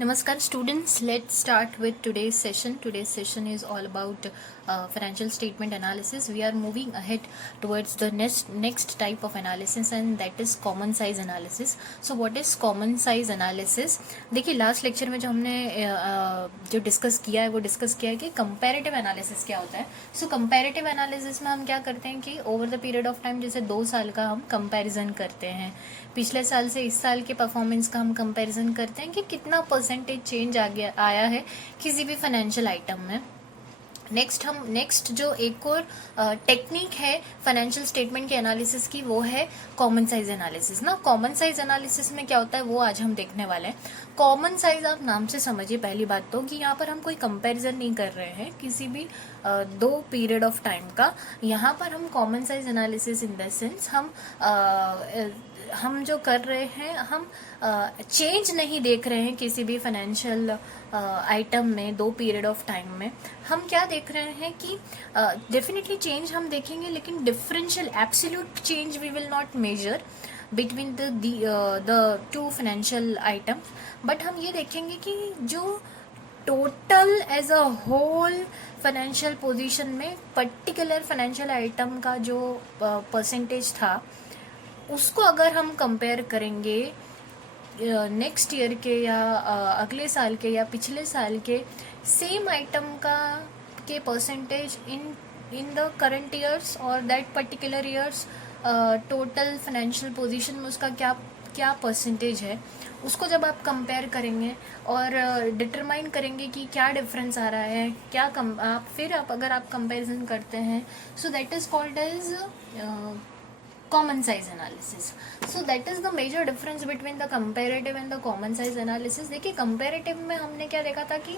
Namaskar students, let's start with today's session. Today's session is all about financial statement analysis. We are moving ahead towards the next type of analysis and that is common size analysis. So what is common size analysis? देखिए last lecture में जो हमने जो discuss किया है वो discuss किया है कि कंपैरेटिव एनालिसिस क्या होता है. सो कंपैरेटिव एनालिसिस में हम क्या करते हैं कि over the period of time जैसे 2 साल का हम कंपैरिजन करते हैं, पिछले साल से इस साल के परफॉर्मेंस का हम कंपैरिजन करते हैं कि कितना परसेंटेज चेंज आया है किसी भी फाइनेंशियल आइटम में. नेक्स्ट जो एक और टेक्निक है फाइनेंशियल स्टेटमेंट के एनालिसिस की वो है कॉमन साइज एनालिसिस ना. कॉमन साइज एनालिसिस में क्या होता है वो आज हम देखने वाले हैं. कॉमन साइज आप नाम से समझिए पहली बात तो कि यहाँ पर हम कोई कंपैरिजन नहीं कर रहे हैं किसी भी 2 पीरियड ऑफ टाइम का. यहाँ पर हम common size analysis in the sense हम जो कर रहे हैं हम चेंज नहीं देख रहे हैं किसी भी फाइनेंशियल आइटम में 2 पीरियड ऑफ टाइम में. हम क्या देख रहे हैं कि डेफिनेटली चेंज हम देखेंगे लेकिन differential absolute change we will not measure between the 2 financial items. But हम ये देखेंगे कि जो total as a whole financial position में पर्टिकुलर फाइनेंशियल आइटम का जो परसेंटेज था उसको अगर हम कंपेयर करेंगे नेक्स्ट ईयर के या अगले साल के या पिछले साल के सेम आइटम के percentage in the current years और that particular years total financial position में उसका क्या परसेंटेज है उसको जब आप कंपेयर करेंगे और डिटरमाइन करेंगे कि क्या डिफरेंस आ रहा है क्या अगर आप कंपेरिजन करते हैं so that is called as common size analysis. So that is the major difference between the comparative and the common size analysis. देखिए comparative में हमने क्या देखा था कि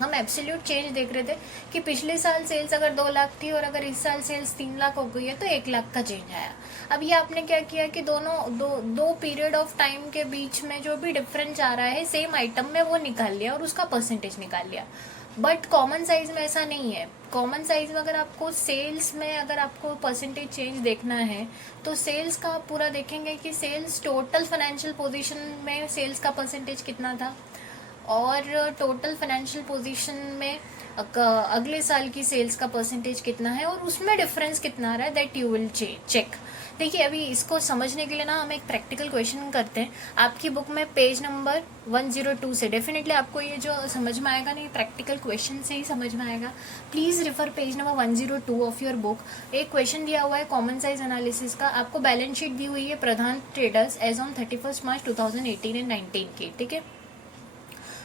हम एब्सोल्यूट चेंज देख रहे थे कि पिछले साल सेल्स अगर 2 लाख थी और अगर इस साल सेल्स 3 लाख हो गई है तो 1 लाख का चेंज आया. अब ये आपने क्या किया कि दो पीरियड ऑफ टाइम के बीच में जो भी डिफरेंस आ रहा है सेम आइटम में वो निकाल लिया और उसका परसेंटेज निकाल लिया. बट कॉमन साइज में ऐसा नहीं है. कॉमन साइज में अगर आपको सेल्स में अगर आपको परसेंटेज चेंज देखना है तो सेल्स का आप पूरा देखेंगे कि सेल्स टोटल फाइनेंशियल पोजीशन में सेल्स का परसेंटेज कितना था और टोटल फाइनेंशियल पोजीशन में अगले साल की सेल्स का परसेंटेज कितना है और उसमें डिफरेंस कितना आ रहा है दैट यू विल चेक. देखिए अभी इसको समझने के लिए ना हम एक प्रैक्टिकल क्वेश्चन करते हैं. आपकी बुक में पेज नंबर 102 से डेफिनेटली आपको ये जो समझ में आएगा नहीं प्रैक्टिकल क्वेश्चन से ही समझ में आएगा. Please refer page number 102 of your book. एक क्वेश्चन दिया हुआ है कॉमन साइज एनालिसिस का. आपको बैलेंस शीट दी हुई है Pradhan traders as on 31 March 2018 and 19 की. ठीक है,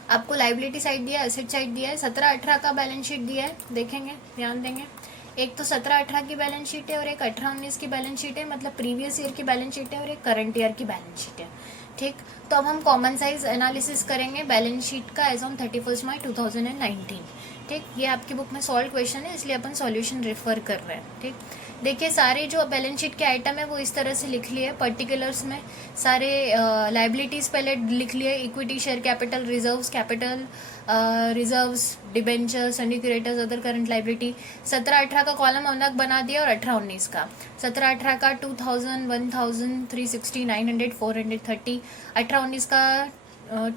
आपको लाइबिलिटी साइड दिया है, एसेट साइड दिया है, 17-18 का बैलेंस शीट दिया है. देखेंगे, ध्यान देंगे. एक तो 17-18 की बैलेंस शीट है और एक 18-19 की बैलेंस शीट है, मतलब प्रीवियस ईयर की बैलेंस शीट है और एक करंट ईयर की बैलेंस शीट है. ठीक, तो अब हम कॉमन साइज एनालिसिस करेंगे बैलेंस शीट का एज ऑन 31 मार्च 2019. ठीक, ये आपकी बुक में सॉल्व क्वेश्चन है इसलिए अपन सॉल्यूशन रेफर कर रहे हैं. ठीक, देखिए सारे जो बैलेंस शीट के आइटम है वो इस तरह से लिख लिए. पर्टिकुलर्स में सारे लाइबिलिटीज पहले लिख लिए. Equity, share capital, reserves, debenture, syndicators, other current liability. 17-18 का कॉलम अलग बना दिया और 18-19 का. 17-18 का 2000, 1000, 360, 900, 430. 18-19 का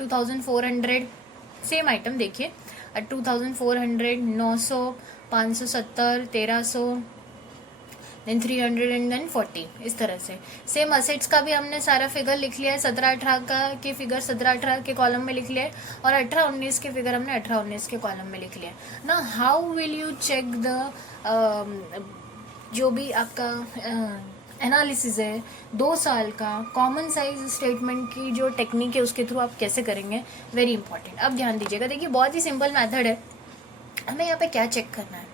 2400 सेम आइटम देखिए. 2400, 900, 570, 1300, देन 300 एंड देन 40. इस तरह से सेम असेट्स का भी हमने सारा फिगर लिख लिया है. 17-18 का के फिगर 17-18 के कॉलम में लिख लिया है और 18-19 के फिगर हमने 18-19 के कॉलम में लिख लिया है ना. How will you check the जो भी आपका एनालिसिस है 2 साल का कॉमन साइज स्टेटमेंट की जो टेक्निक है उसके थ्रू आप कैसे करेंगे, वेरी इंपॉर्टेंट. अब ध्यान दीजिएगा. देखिए बहुत ही सिंपल मेथड है. हमें यहाँ पे क्या चेक करना है.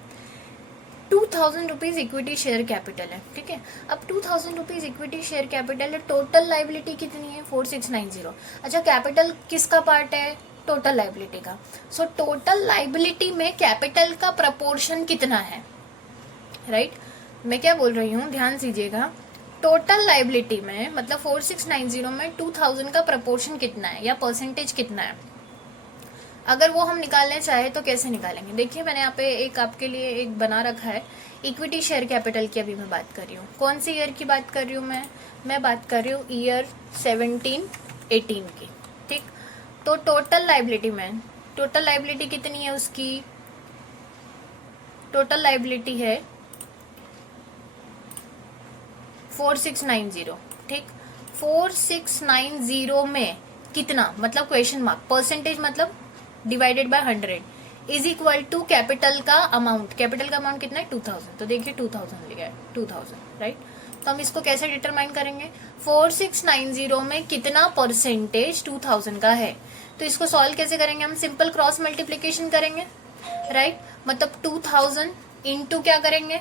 2000 रुपीज इक्विटी शेयर कैपिटल है. ठीक है, अब 2000 रुपीज इक्विटी शेयर कैपिटल है. टोटल लाइबिलिटी कितनी है 4690. अच्छा, कैपिटल किसका पार्ट है, टोटल लाइबिलिटी का. सो टोटल लाइबिलिटी में कैपिटल का प्रपोर्शन कितना है, राइट मैं क्या बोल रही हूँ ध्यान दीजिएगा. टोटल लाइबिलिटी में मतलब 4690 में 2000 का प्रपोर्शन कितना है या परसेंटेज कितना है. अगर वो हम निकालना चाहे तो कैसे निकालेंगे. देखिए मैंने यहाँ पे एक आपके लिए एक बना रखा है. इक्विटी शेयर कैपिटल की अभी मैं बात कर रही हूँ. कौन सी ईयर की बात कर रही हूँ मैं बात कर रही हूँ ईयर 17-18 की. ठीक, तो टोटल लाइबिलिटी कितनी है उसकी, टोटल लाइबिलिटी है 4690, ठीक। 4690 में कितना, मतलब क्वेश्चन मार्क, परसेंटेज मतलब divided by 100 is equal to capital का अमाउंट कितना है 2000, तो देखिए 2000 लिखा है 2000, राइट। तो हम इसको कैसे डिटरमाइन करेंगे, 4690 में कितना परसेंटेज 2000 का है, तो इसको सॉल्व कैसे करेंगे हम, सिंपल क्रॉस मल्टीप्लीकेशन करेंगे, राइट। मतलब 2000 इंटू क्या करेंगे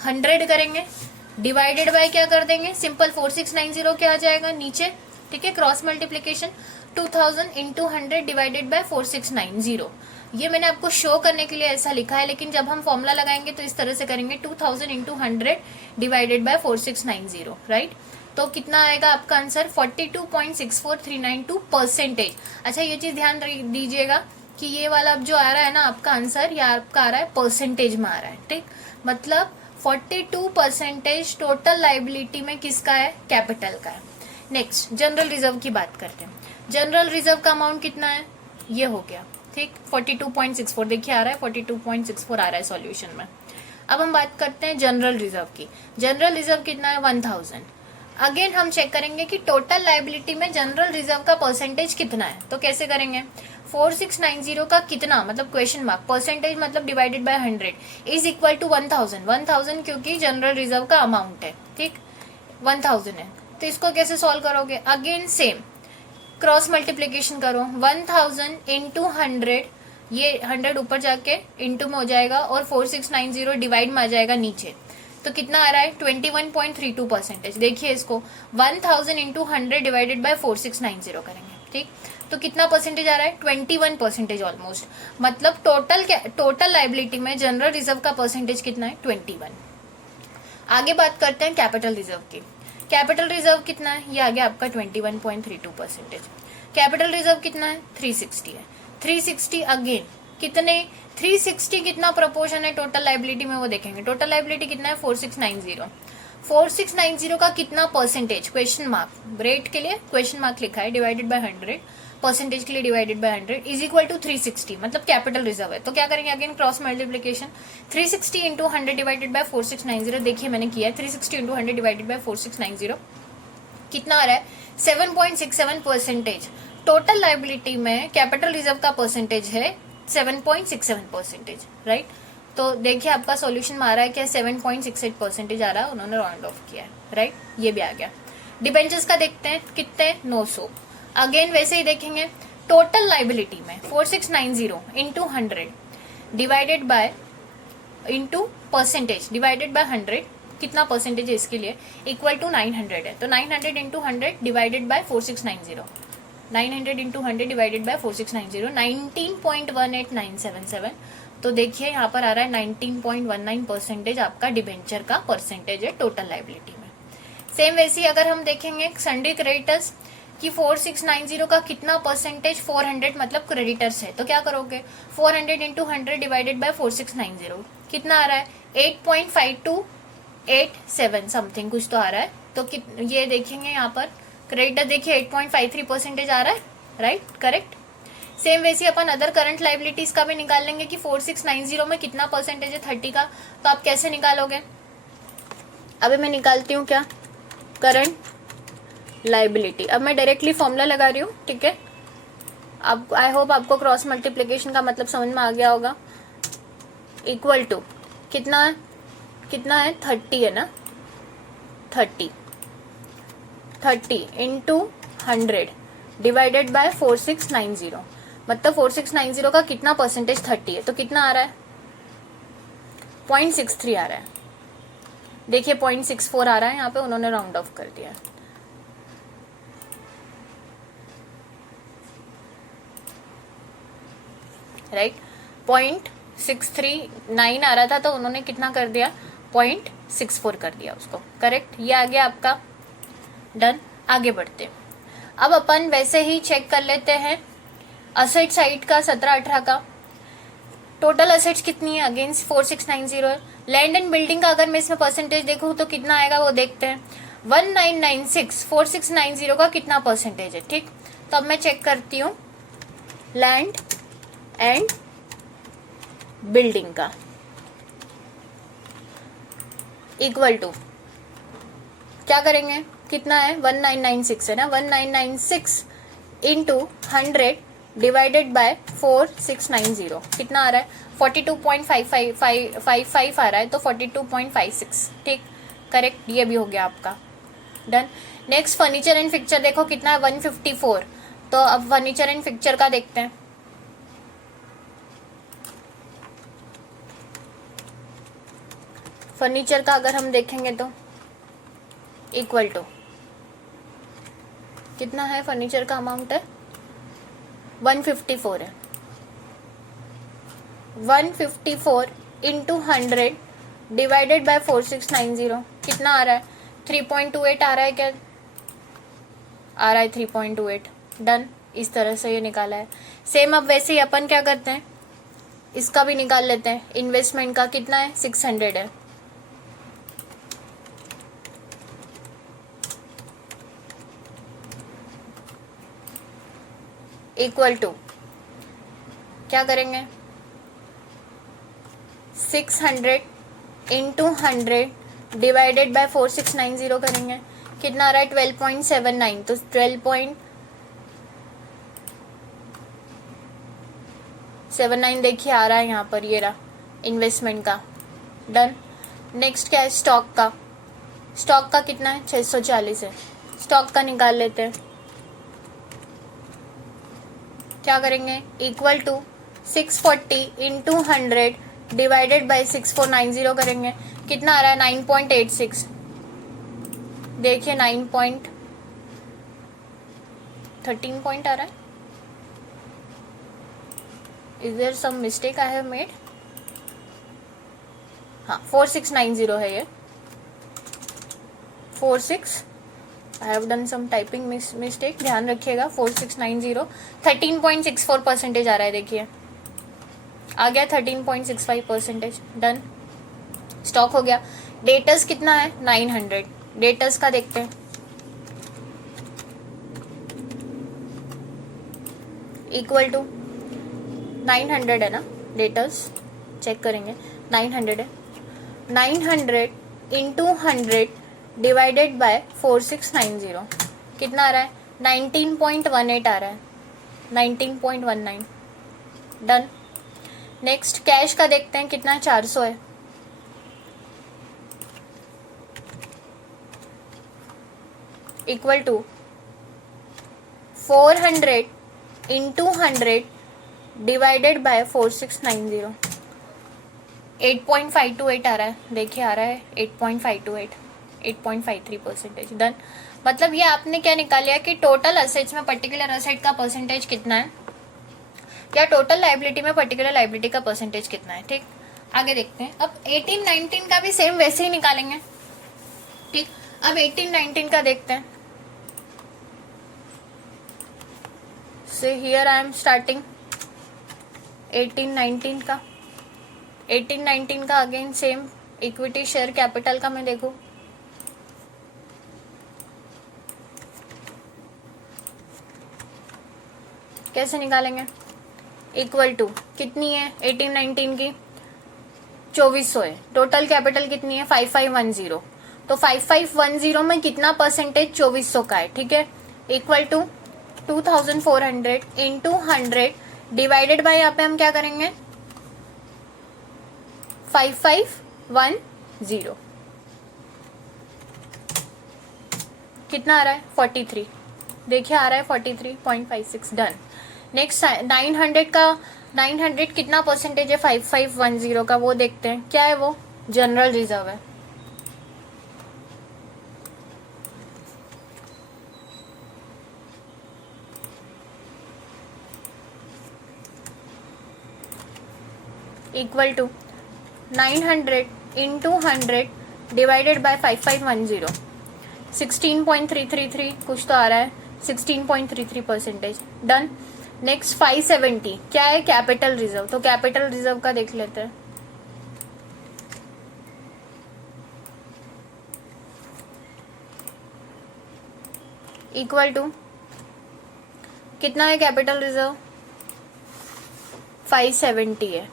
100 करेंगे, डिवाइडेड बाय क्या कर देंगे, सिंपल 4690 क्या आ जाएगा नीचे, ठीक है, cross multiplication 2000 into 100 divided by 4690। ये मैंने आपको शो करने के लिए ऐसा लिखा है, लेकिन जब हम फॉर्मूला लगाएंगे तो इस तरह से करेंगे 2000 इंटू 100 डिवाइडेड बाय 4690, राइट। तो कितना आएगा आपका आंसर 42.64392 परसेंटेज। अच्छा ये चीज ध्यान दीजिएगा कि ये वाला अब जो आ रहा है ना आपका आंसर, ये आपका आ रहा है परसेंटेज में आ रहा है, ठीक। मतलब 42% टोटल लाइबिलिटी में किसका है, कैपिटल का है। नेक्स्ट जनरल रिजर्व की बात करते हैं। जनरल रिजर्व का अमाउंट कितना है, ये हो गया, ठीक, 42.64 देखिए आ रहा है, 42.64 आ रहा है सॉल्यूशन में। अब हम बात करते हैं जनरल रिजर्व की। जनरल रिजर्व कितना है 1000। अगेन हम चेक करेंगे कि टोटल लाइबिलिटी में जनरल रिजर्व का परसेंटेज कितना है, तो कैसे करेंगे, 4690 का कितना, मतलब क्वेश्चन मार्क, परसेंटेज मतलब divided by 100 is equal to 1000 क्योंकि जनरल रिजर्व का अमाउंट है, ठीक, 1000 है। तो इसको कैसे सॉल्व करोगे, अगेन सेम क्रॉस मल्टीप्लीकेशन करो, 1000 इंटू 100, ये 100 ऊपर जाके इंटू में हो जाएगा और 4690 डिवाइड में आ जाएगा नीचे, तो कितना आ रहा है 21.32 परसेंटेज। देखिए इसको 1000 इंटू 100 डिवाइडेड बाय 4690 करेंगे, ठीक, तो कितना परसेंटेज आ रहा है 21% ऑलमोस्ट। मतलब टोटल लाइबिलिटी में जनरल रिजर्व का परसेंटेज कितना है 21। आगे बात करते हैं कैपिटल रिजर्व की। कैपिटल रिजर्व कितना है, ये आ गया आपका 21.32%। कैपिटल रिजर्व कितना है 360 है। 360 अगेन कितने, 360 कितना प्रोपोर्शन है टोटल लाइबिलिटी में वो देखेंगे। टोटल लाइबिलिटी कितना है 4690। 4690 का कितना परसेंटेज, क्वेश्चन मार्क, रेट के लिए क्वेश्चन मार्क लिखा है, डिवाइडेड बाय 100, परसेंटेज के लिए divided by 100 is equal to 360, मतलब कैपिटल रिजर्व है। तो क्या करेंगे, again cross multiplication, 360 into 100 divided by 4690, देखिए मैंने किया है 360 इंटू 100 डिवाइडेड बाय 4690, कितना आ रहा है 7.67%। टोटल लाइबिलिटी में कैपिटल रिजर्व का परसेंटेज है 7.67%, राइट। तो देखिए आपका सॉल्यूशन में आ रहा है क्या 7.68% आ रहा है, उन्होंने राउंड ऑफ किया है, राइट, ये भी आ गया। डिबेंचर्स का देखते हैं कितने 900। अगेन वैसे ही देखेंगे टोटल लाइबिलिटी में 4690 into 100 divided bye into percentage divided by 100, कितना परसेंटेज है इसके लिए, इक्वल टू 900 है। तो 900 into 100 divided by 4690, 900 into 100 divided by 4690, 19.18977। तो देखिए यहाँ पर आ रहा है 19.19% आपका डिबेंचर का परसेंटेज है टोटल लाइबिलिटी में। सेम वैसे ही अगर हम देखेंगे सन्ड्री क्रेडिटर्स कि 4690 का कितना परसेंटेज 400 मतलब क्रेडिटर्स है, तो क्या करोगे 400 इंटू 100 डिवाइडेड बाय 4690, कितना आ रहा है 8.5287 समथिंग कुछ तो आ रहा है। तो ये देखेंगे यहाँ पर क्रेडिटर देखिए 8.53% आ रहा है, राइट, करेक्ट। सेम वैसे अपन अदर करंट लाइबिलिटीज का भी निकाल लेंगे कि 4690 में कितना परसेंटेज है 30 का, तो आप कैसे निकालोगे, अभी मैं निकालती हूँ क्या करंट लाइबिलिटी। अब मैं डायरेक्टली फॉर्मूला लगा रही हूँ, ठीक है। अब आई होप आपको क्रॉस मल्टीप्लिकेशन का मतलब समझ में आ गया होगा। इक्वल टू कितना है 30 है ना, 30 इंटू 100 डिवाइडेड बाय 4690, मतलब 4690 का कितना परसेंटेज 30 है, तो कितना आ रहा है 0.63 आ रहा है। देखिए 0.64 आ रहा है, यहाँ पे उन्होंने राउंड ऑफ कर दिया है, राइट। 0.639 आ रहा था तो उन्होंने कितना कर दिया 0.64 कर दिया उसको, करेक्ट। ये आ गया आपका डन। आगे बढ़ते, अब अपन वैसे ही चेक कर लेते हैं असेट साइड का 17-18 का टोटल असेट्स कितनी है, अगेंस्ट 4690 है। लैंड एंड बिल्डिंग का अगर मैं इसमें परसेंटेज देखूँ तो कितना आएगा वो देखते हैं। 1996 4690 का कितना परसेंटेज है, ठीक। तो अब मैं चेक करती हूँ लैंड एंड बिल्डिंग का इक्वल टू क्या करेंगे, कितना है 1996 है ना, 1996 इंटू 100 डिवाइडेड बाय 4690 कितना आ रहा है 42.55 आ रहा है, तो 42.56 ठीक करेक्ट, ये भी हो गया आपका done. Next furniture and fixture देखो कितना है 154, तो अब फर्नीचर एंड फिक्चर का देखते हैं। फर्नीचर का अगर हम देखेंगे तो इक्वल टू कितना है, फर्नीचर का अमाउंट है 154 है, 154 इंटू 100 डिवाइडेड बाय 4690 कितना आ रहा है 3.28 आ रहा है क्या, आ रहा है 3.28 डन। इस तरह से ये निकाला है। सेम अब वैसे ही अपन क्या करते हैं, इसका भी निकाल लेते हैं। इन्वेस्टमेंट का कितना है 600 है, इक्वल टू क्या करेंगे 600 इंटू 100 डिवाइडेड बाय 4690 करेंगे, कितना आ रहा है 12.79, तो 12.79 देखिए आ रहा है यहाँ पर, ये रहा इन्वेस्टमेंट का डन। नेक्स्ट क्या है स्टॉक का, स्टॉक का कितना है 640 है, स्टॉक का निकाल लेते हैं। क्या करेंगे equal to 640 into 100 divided by 6490 करेंगे, कितना आ रहा है 9.86, देखिए 9.13 पॉइंट आ रहा है। Is there some mistake I have made, हाँ 4690 है ये 46, I have done some typing mistake, ध्यान रखिएगा 4690 13.64% आ रहा है, देखिए आ गया 13.65% डन। स्टॉक हो गया। डेटर्स कितना है 900, डेटर्स का देखते हैं इक्वल टू 900 है ना, डेटर्स चेक करेंगे 900 है, 900 इंटू 100 डिवाइडेड बाय 4690 कितना आ रहा है 19.18 आ रहा है, 19.19 डन। नेक्स्ट कैश का देखते हैं कितना 400 है, equal to 400 into 100 divided by 4690 8.528 आ रहा है, देखिए आ रहा है 8.528 8.53% डन। मतलब ये आपने क्या निकाल लिया कि टोटल असेट्स में पर्टिकुलर असेट का परसेंटेज कितना है, या टोटल लाइबिलिटी में पर्टिकुलर लाइबिलिटी का परसेंटेज कितना है। ठीक, आगे देखते हैं। अब 18-19 का भी सेम वैसे ही निकालेंगे। ठीक, अब 18-19 का देखते हैं। से हियर आई एम स्टार्टिंग 18-19 का, 18-19 का again same equity share capital का मैं देखूं, कैसे निकालेंगे। इक्वल टू कितनी है 18-19 की 2400 है, टोटल कैपिटल कितनी है 5510, तो 5510 में कितना परसेंटेज 2400 का है। ठीक है, equal to 2400 into 100 divided by यहाँ पे हम क्या करेंगे 5510 कितना आ रहा है 43, देखिए आ रहा है 43.56 डन। नेक्स्ट 900 का 900 कितना परसेंटेज है 5510 का, वो देखते हैं क्या है, वो जनरल रिजर्व है। Equal to 900 into 100 divided by 5510 16.333 कुछ तो आ रहा है, 16.33% डन। नेक्स्ट 570 क्या है कैपिटल रिजर्व, तो कैपिटल रिजर्व का देख लेते हैं। इक्वल टू कितना है कैपिटल रिजर्व 570 है।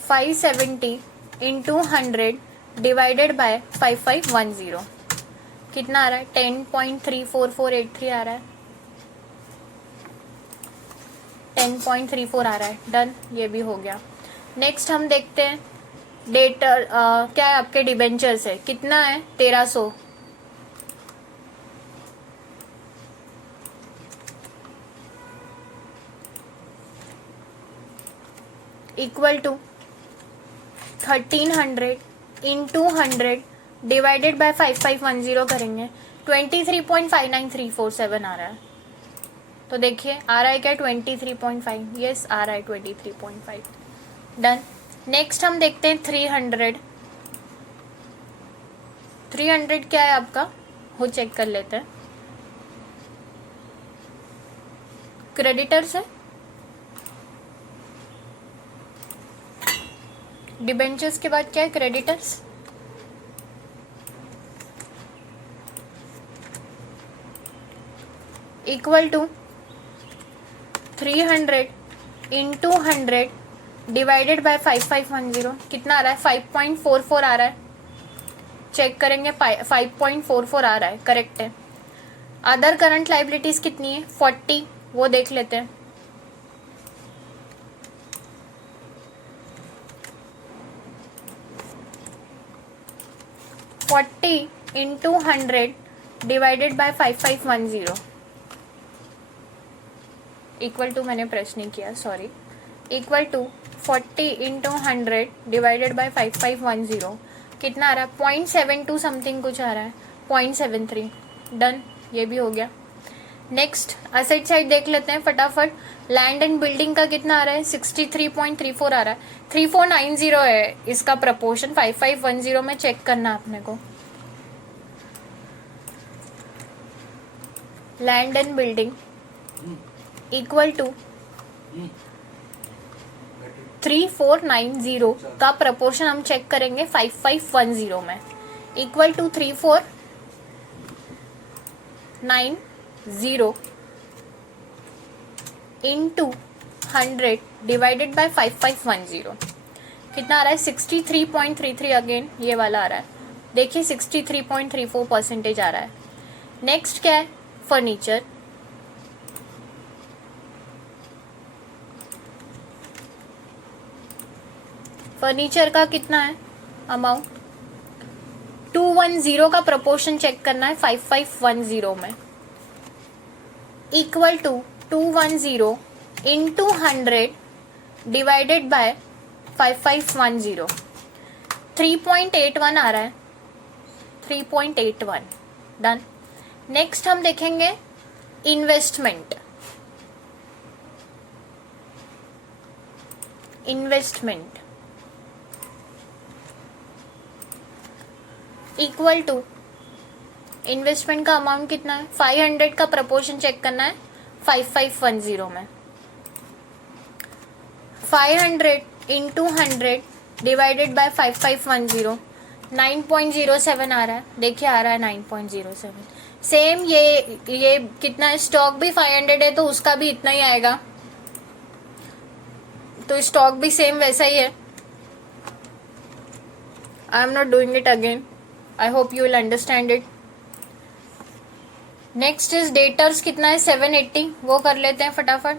570 इंटू 100 डिवाइडेड बाय 5510 कितना आ रहा है? 10.34483 आ रहा है, 10.34 आ रहा है। डन, ये भी हो गया। नेक्स्ट हम देखते हैं डेटर क्या है आपके डिबेंचर्स है, कितना है? 1300 equal to 1300 into 100 divided by 5510 करेंगे, 23.59347 आ रहा है। तो देखिए आ रहा है क्या? 23.5। यस, आ रहा है 23.5। डन। नेक्स्ट हम देखते हैं 300 क्या है आपका, वो चेक कर लेते हैं। क्रेडिटर्स है, डिबेंचर्स के बाद क्या है? Creditors. Equal to 300 into 100 divided by 5510 कितना आ रहा है? 5.44 आ रहा है। चेक करेंगे, 5.44 आ रहा है, करेक्ट है। अदर करंट लाइबिलिटीज कितनी है? 40, वो देख लेते हैं। Into 100 divided by 5510 equal to, मैंने प्रेस नहीं किया, sorry, equal to 40 into 100 divided by 5510 कितना आ रहा है? 0.72 समथिंग कुछ आ रहा है, 0.73। डन, ये भी हो गया। नेक्स्ट असेट साइड देख लेते हैं फटाफट। लैंड एंड बिल्डिंग का कितना आ रहा है? 63.34 आ रहा है। 3490 है इसका प्रपोर्शन, 5510 में चेक करना आपने को। Land and building equal to 3490 का प्रपोर्शन हम चेक करेंगे 5510 में, equal to 3490 into 100 divided by 5510 कितना आ रहा है? 63.33। अगेन ये वाला आ रहा है, देखिए 63.34% आ रहा है। नेक्स्ट क्या है? फर्नीचर। फर्नीचर का कितना है अमाउंट? 210 का प्रपोर्शन चेक करना है 5510 में, equal to 210 into 100 divided by 5510 3.81 आ रहा है, 3.81। डन। नेक्स्ट हम देखेंगे इन्वेस्टमेंट। इक्वल टू इन्वेस्टमेंट का अमाउंट कितना है? 500 का प्रपोर्शन चेक करना है 5510 में, 500 इंटू 100 डिवाइडेड बाय 5510 9.07 आ रहा है, देखिए आ रहा है 9.07। सेम ये कितना है? स्टॉक भी 500 है तो उसका भी इतना ही आएगा, तो स्टॉक भी सेम वैसा ही है। I am not doing it again, I hope you will understand it. Next is debtors, कितना है? 780, वो कर लेते हैं फटाफट।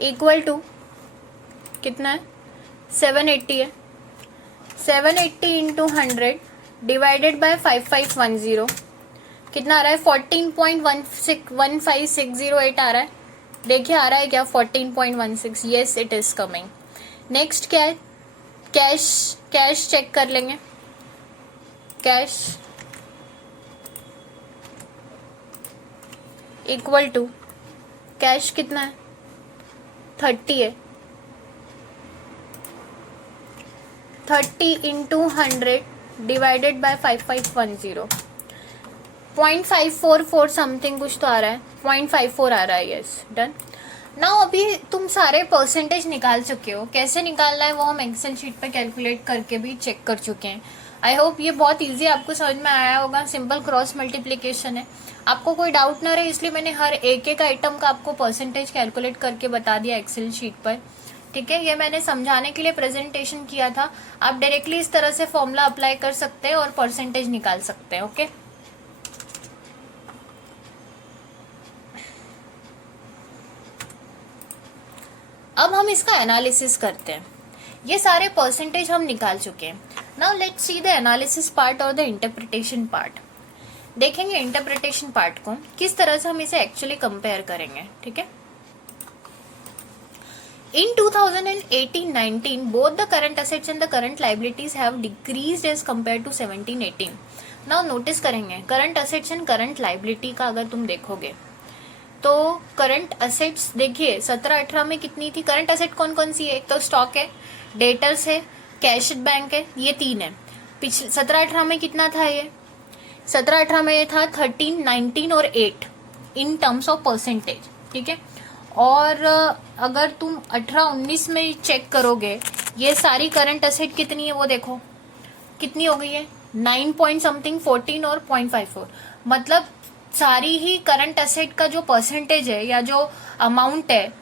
इक्वल टू कितना है? 780 है। 780 इंटू 100 डिवाइडेड बाय 5510 कितना आ रहा है? 14.1560 आ रहा है, देखिए आ रहा है क्या? 14.16। Yes, it is coming. Next क्या है? कैश चेक कर लेंगे। कैश इक्वल टू, कैश कितना है? 30 है। 30 इंटू 100 डिवाइडेड बाय 5510 0.544 समथिंग कुछ तो आ रहा है, 0.54 आ रहा है। Yes, done. नाउ अभी तुम सारे परसेंटेज निकाल चुके हो, कैसे निकालना है वो हम एक्सेल शीट पे कैलकुलेट करके भी चेक कर चुके हैं। आई होप ये बहुत इजी आपको समझ में आया होगा। सिंपल क्रॉस मल्टीप्लीकेशन है, आपको कोई डाउट ना रहे इसलिए मैंने हर एक एक आइटम का आपको परसेंटेज कैलकुलेट करके बता दिया एक्सेल शीट पर। ठीक है, ये मैंने समझाने के लिए प्रेजेंटेशन किया था। आप डायरेक्टली इस तरह से फॉर्मूला अप्लाई कर सकते हैं और परसेंटेज निकाल सकते हैं। ओके, अब हम इसका एनालिसिस करते हैं। ये सारे परसेंटेज हम निकाल चुके हैं। Now let's see the analysis part और द इंटरप्रिटेशन पार्ट। देखेंगे इंटरप्रिटेशन पार्ट को किस तरह से हम इसे एक्चुअली कंपेयर करेंगे। ठीक है, in 2018-19 both the current assets and the current liabilities have decreased as compared to 17-18. now notice करेंगे current assets and current liability का अगर तुम देखोगे तो करंट असेट्स देखिए 17-18 में कितनी थी। करंट असेट कौन कौन सी है, एक तो स्टॉक है, डेटर्स है, कैश बैंक है, ये तीन है। पिछले 17-18 में कितना था, ये 17-18 में ये था 13, 19 और 8 इन टर्म्स ऑफ परसेंटेज। ठीक है, और अगर तुम 18-19 में चेक करोगे ये सारी करंट असेट कितनी है वो देखो कितनी हो गई है, 9 पॉइंट समथिंग, 14 और 0.54। मतलब सारी ही करंट असेट का जो परसेंटेज है या जो अमाउंट है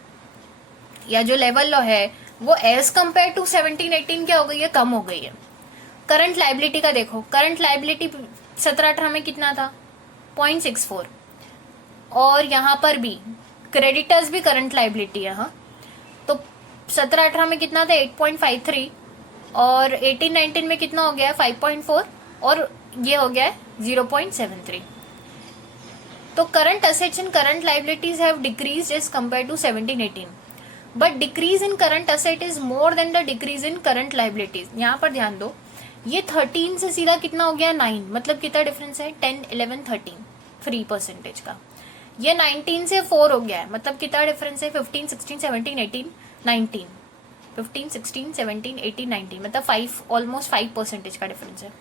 या जो लेवल है वो एज कंपेयर टू 17-18 क्या हो गई है, कम हो गई है। करंट लाइबिलिटी का देखो, करंट लाइबिलिटी 17-18 में कितना था, 0.64, और यहाँ पर भी क्रेडिटर्स भी करंट लाइबिलिटी है। हाँ, तो 17-18 में कितना था, 8.53, और 18-19 में कितना हो गया है, 5.4, और ये हो गया है 0.73। तो current assets and current liabilities have decreased as compare to 17-18, but decrease in current asset is more than the decrease in current liabilities. यहाँ पर ध्यान दो, ये 13 से सीधा कितना हो गया, 9, मतलब कितना डिफरेंस है, 10, 11, 13 3% का। ये 19 से 4 हो गया है, मतलब कितना डिफरेंस है, 15, 16, 17, 18, 19, 15, 16, 17, 18, 19, मतलब 5, ऑलमोस्ट 5% का डिफरेंस है।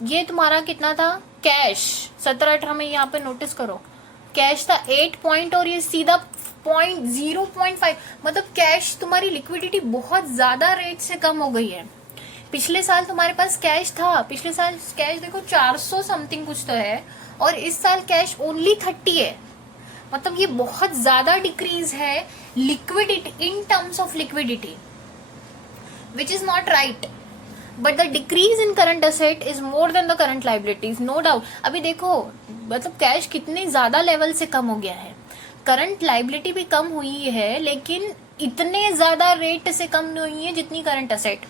ये तुम्हारा कितना था, कैश 17-18 में, यहाँ पे नोटिस करो कैश था 8 पॉइंट और ये सीधा 0.5, मतलब कैश तुम्हारी लिक्विडिटी बहुत ज्यादा रेट से कम हो गई है। पिछले साल तुम्हारे पास कैश था, पिछले साल कैश देखो 400 समथिंग कुछ तो है, और इस साल कैश ओनली 30 है। मतलब ये बहुत ज्यादा डिक्रीज है liquidity, in terms of liquidity, which is not right. But the decrease in current asset is more than the current liabilities, no doubt. अभी देखो मतलब कैश कितने ज्यादा लेवल से कम हो गया है, करंट लाइबिलिटी भी कम हुई है, लेकिन इतने ज्यादा रेट से कम नहीं हुई है जितनी करंट असेट।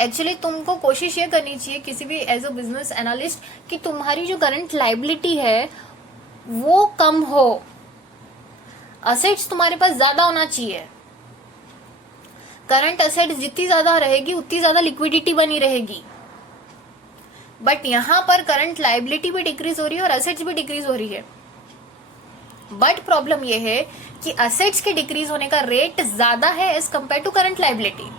एक्चुअली तुमको कोशिश ये करनी चाहिए किसी भी एज अ बिजनेस एनालिस्ट कि तुम्हारी जो करंट लाइबिलिटी है वो कम हो, असेट्स तुम्हारे पास ज्यादा होना चाहिए। करंट असेट्स जितनी ज्यादा रहेगी उतनी ज्यादा लिक्विडिटी बनी रहेगी, बट यहां पर करंट लाइबिलिटी भी डिक्रीज हो रही है और असेट्स भी डिक्रीज हो रही है। बट प्रॉब्लम यह है कि असेट्स के डिक्रीज होने का रेट ज्यादा है as compare to current liability.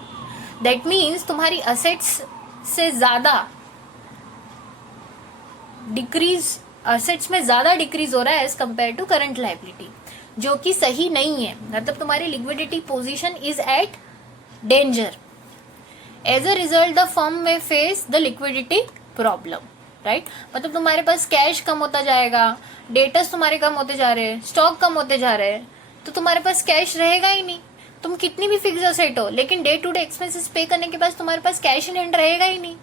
That means तुम्हारी असेट्स से ज्यादा डिक्रीज, असेट्स में ज्यादा डिक्रीज हो रहा है as compare to current liability, जो कि सही नहीं है। मतलब तुम्हारी liquidity position is at danger. As a result the firm may face the liquidity problem, right. मतलब तुम्हारे पास कैश कम होता जाएगा, डेटर्स तुम्हारे कम होते जा रहे हैं, स्टॉक कम होते जा रहे हैं, तो तुम्हारे पास कैश रहेगा ही नहीं। तुम कितनी भी फिक्स असेट हो, लेकिन डे टू डे एक्सपेंसेस पे करने के बाद तुम्हारे पास कैश इन हैंड रहेगा ही नहीं,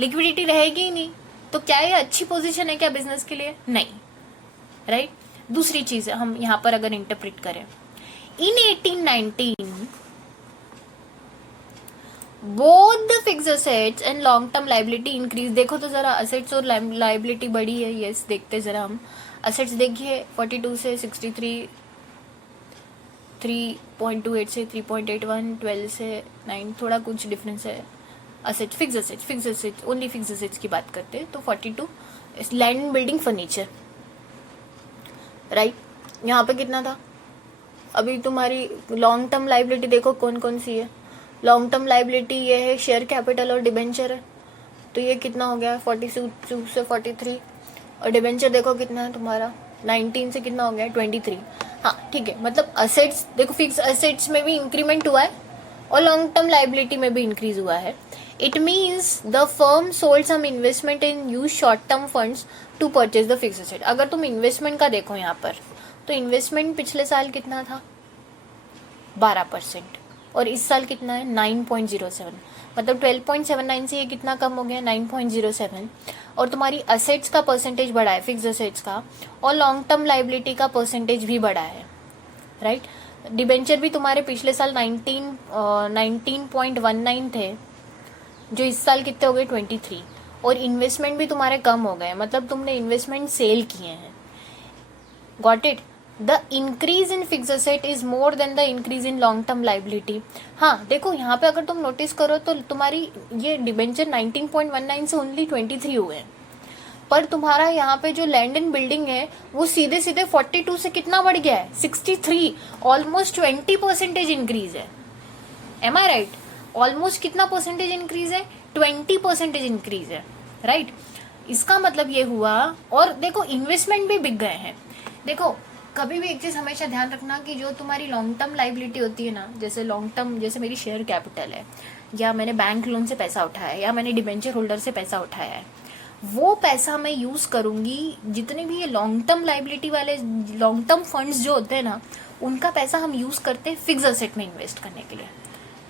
लिक्विडिटी रहेगी ही नहीं। तो क्या ये अच्छी पोजीशन है क्या बिजनेस के लिए? नहीं, राइट। दूसरी चीज हम यहाँ पर अगर इंटरप्रेट करें, इन 18-19 both the fix assets and long term liability increase. देखो तो जरा असेट्स और लाइबिलिटी बढ़ी है, यस। देखते जरा हम असेट्स देखिए 42 से 63, 3.28 से 3.81, 12 से 9, थोड़ा कुछ डिफरेंस है। Asset fix assets only fix assets की बात करते हैं तो 42 land and building furniture, right. यहाँ पे कितना था? अभी तुम्हारी लॉन्ग टर्म लाइबिलिटी देखो कौन कौन सी है। लॉन्ग टर्म लाइबिलिटी ये है शेयर कैपिटल और डिबेंचर है, तो ये कितना हो गया 42 से 43, और डिबेंचर देखो कितना है तुम्हारा 19 से कितना हो गया 23। हाँ ठीक है, मतलब असेट्स देखो फिक्स असेट्स में भी इंक्रीमेंट हुआ है और लॉन्ग टर्म लाइबिलिटी में भी इंक्रीज हुआ है. It means the firm sold some investment in use short term funds to purchase the fixed asset. अगर तुम इन्वेस्टमेंट का देखो यहाँ पर, तो इन्वेस्टमेंट पिछले साल कितना था 12%, और इस साल कितना है 9.07. मतलब 12.79 से ये कितना कम हो गया 9.07. और तुम्हारी असेट्स का परसेंटेज बढ़ा है, फिक्स असेट्स का, और लॉन्ग टर्म लाइबिलिटी का परसेंटेज भी बढ़ा है, राइट. डिबेंचर भी तुम्हारे पिछले साल 19.19 थे, जो इस साल कितने हो गए 23. और इन्वेस्टमेंट भी तुम्हारे कम हो गए, मतलब तुमने इन्वेस्टमेंट सेल किए हैं. Got it. The increase in fix asset is more than the increase in long term liability. हाँ देखो यहाँ पे अगर तुम नोटिस करो तो तुम्हारी ये डिबेंचर 19.19 से ओनली 23 हुए हैं, पर तुम्हारा यहाँ पे जो लैंड एंड बिल्डिंग है वो सीधे सीधे 42 से कितना बढ़ गया है 63. ऑलमोस्ट 20% इंक्रीज है. एम आई राइट? ऑलमोस्ट कितना परसेंटेज इंक्रीज है 20% इंक्रीज है, राइट. इसका मतलब ये हुआ. और देखो इन्वेस्टमेंट भी बिक गए हैं. देखो कभी भी एक चीज हमेशा ध्यान रखना कि जो तुम्हारी लॉन्ग टर्म लाइबिलिटी होती है ना, जैसे लॉन्ग टर्म, जैसे मेरी शेयर कैपिटल है, या मैंने बैंक लोन से पैसा उठाया है, या मैंने डिबेंचर होल्डर से पैसा उठाया है, वो पैसा मैं यूज करूंगी. जितने भी ये लॉन्ग टर्म लाइबिलिटी वाले लॉन्ग टर्म फंड्स जो होते हैं ना, उनका पैसा हम यूज करते हैं फिक्स असेट में इन्वेस्ट करने के लिए.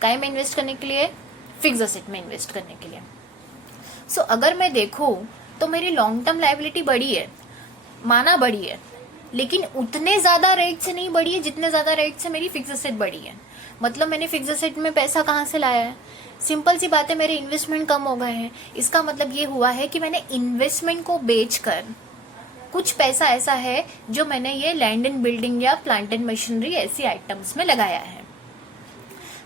काय में इन्वेस्ट करने के लिए? फिक्स असेट में इन्वेस्ट करने के लिए. सो अगर मैं देखूं तो मेरी लॉन्ग टर्म लाइबिलिटी बढ़ी है, माना बढ़ी है, लेकिन उतने ज्यादा रेट से नहीं बढ़ी है जितने ज्यादा रेट से मेरी फिक्स असेट बढ़ी है. मतलब मैंने फिक्स असेट में पैसा कहाँ से लाया है? सिंपल सी बात है, मेरे इन्वेस्टमेंट कम हो गए हैं. इसका मतलब ये हुआ है कि मैंने इन्वेस्टमेंट को बेचकर कुछ पैसा ऐसा है जो मैंने ये लैंड एंड बिल्डिंग या प्लांट एंड मशीनरी ऐसी आइटम्स में लगाया है.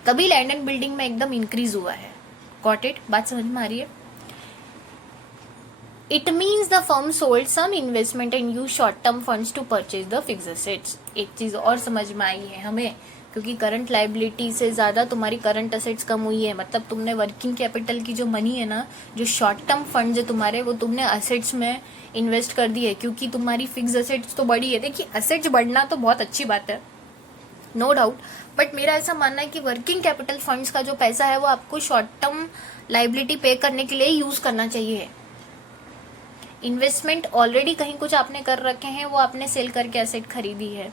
कभी लैंड एंड बिल्डिंग में एकदम इंक्रीज हुआ है. Got it? बात समझ में आ रही है? It means the firm sold some investment and used short-term funds to purchase the fixed assets. एक चीज और समझ में आई है हमें, क्योंकि करंट लाइबिलिटी से ज्यादा तुम्हारी करंट असेट्स कम हुई है. मतलब तुमने वर्किंग कैपिटल की जो मनी है ना, जो शॉर्ट टर्म फंड है तुम्हारे, वो तुमने असेट्स में इन्वेस्ट कर दी है, क्योंकि तुम्हारी फिक्स असेट्स तो बढ़ी है. देखिए असेट्स बढ़ना तो बहुत अच्छी बात है, नो डाउट, बट मेरा ऐसा मानना है कि वर्किंग कैपिटल फंड्स का जो पैसा है वो आपको शॉर्ट टर्म लाइबिलिटी पे करने के लिए यूज करना चाहिए. इन्वेस्टमेंट ऑलरेडी कहीं कुछ आपने कर रखे हैं, वो आपने सेल करके एसेट खरीदी है,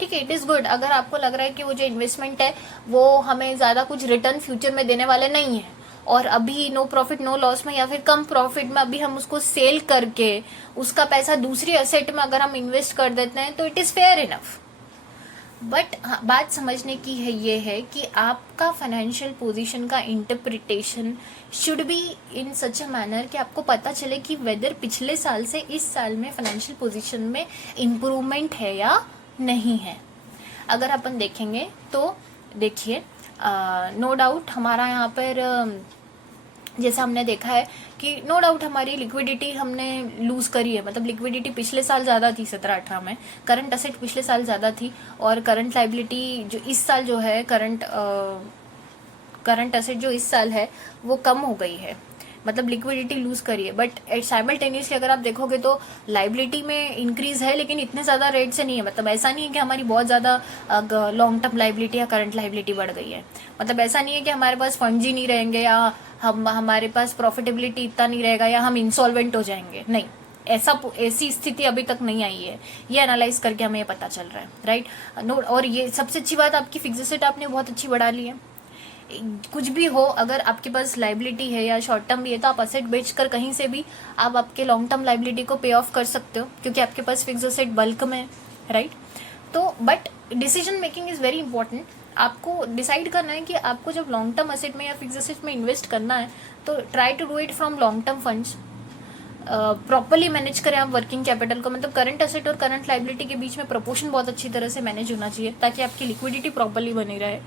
ठीक है, इट इज गुड. अगर आपको लग रहा है कि वो जो इन्वेस्टमेंट है वो हमें ज्यादा कुछ रिटर्न फ्यूचर में देने वाले नहीं है, और अभी नो प्रॉफिट नो लॉस में या फिर कम प्रॉफिट में अभी हम उसको सेल करके उसका पैसा दूसरी एसेट में अगर हम इन्वेस्ट कर देते हैं, तो it is fair enough. But बात समझने की है ये है कि आपका फाइनेंशियल पोजीशन का interpretation should be in such a manner कि आपको पता चले कि वेदर पिछले साल से इस साल में फाइनेंशियल पोजीशन में इम्प्रूवमेंट है या नहीं है. अगर अपन देखेंगे तो देखिए नो डाउट हमारा यहाँ पर जैसा हमने देखा है कि नो डाउट हमारी लिक्विडिटी हमने लूज करी है. मतलब लिक्विडिटी पिछले साल ज्यादा थी 17-18 में, करंट असेट पिछले साल ज्यादा थी, और करंट लाइबिलिटी जो इस साल जो है करंट असेट जो इस साल है वो कम हो गई है. मतलब लिक्विडिटी लूज करी है. बट साइमल्टेनियसली अगर आप देखोगे तो लाइबिलिटी में इंक्रीज है, लेकिन इतने ज्यादा रेट से नहीं है. मतलब ऐसा नहीं है कि हमारी बहुत ज्यादा लॉन्ग टर्म लाइबिलिटी या करंट लाइबिलिटी बढ़ गई है. मतलब ऐसा नहीं है कि हमारे पास फंड ही नहीं रहेंगे, या हमारे पास प्रॉफिटेबिलिटी इतना नहीं रहेगा, या हम इंसॉल्वेंट हो जाएंगे. नहीं, ऐसी स्थिति अभी तक नहीं आई है. ये एनालाइज करके हमें ये पता चल रहा है, राइट. और ये सबसे अच्छी बात, आपकी फिक्स एसेट आपने बहुत अच्छी बढ़ा ली है. कुछ भी हो, अगर आपके पास लाइबिलिटी है या शॉर्ट टर्म भी है, तो आप असेट बेचकर कहीं से भी आप आपके लॉन्ग टर्म लाइबिलिटी को पे ऑफ कर सकते हो, क्योंकि आपके पास फिक्स एसेट बल्क में है, राइट. तो but decision making is very important. आपको डिसाइड करना है कि आपको जब लॉन्ग टर्म असेट में या फिक्स एसेट में इन्वेस्ट करना है, तो try to do it from long term funds. Properly manage करें आप वर्किंग कैपिटल को. मतलब करंट असेट और करंट लाइबिलिटी के बीच में प्रोपोर्शन बहुत अच्छी तरह से मैनेज होना चाहिए, ताकि आपकी लिक्विडिटी प्रॉपरली बनी रहे.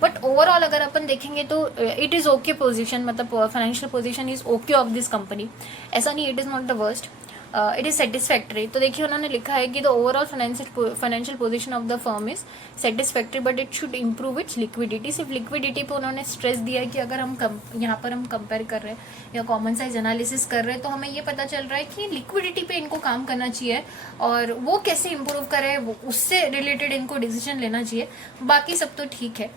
बट ओवरऑल अगर अपन देखेंगे तो इट इज ओके पोजीशन. मतलब financial position is okay of this company. ऐसा नहीं, it is not the worst. It is satisfactory. तो देखिए उन्होंने लिखा है कि the overall financial position of the firm is satisfactory but it should improve it's liquidity. सिर्फ लिक्विडिटी पे उन्होंने स्ट्रेस दिया है कि अगर हम यहाँ पर हम कंपेयर कर रहे हैं या कॉमन साइज एनालिसिस कर रहे हैं तो हमें ये पता चल रहा है कि लिक्विडिटी पे इनको काम करना चाहिए और वो कैसे इम्प्रूव करे उससे रिलेटेड इनको डिसीजन लेना चाहिए। बाकी सब तो ठीक है,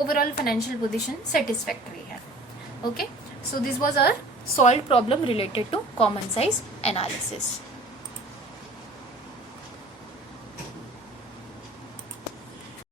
ओवरऑल फाइनेंशियल पोजीशन सेटिस्फैक्ट्री है। Okay, so this was our solved problem related to common size analysis.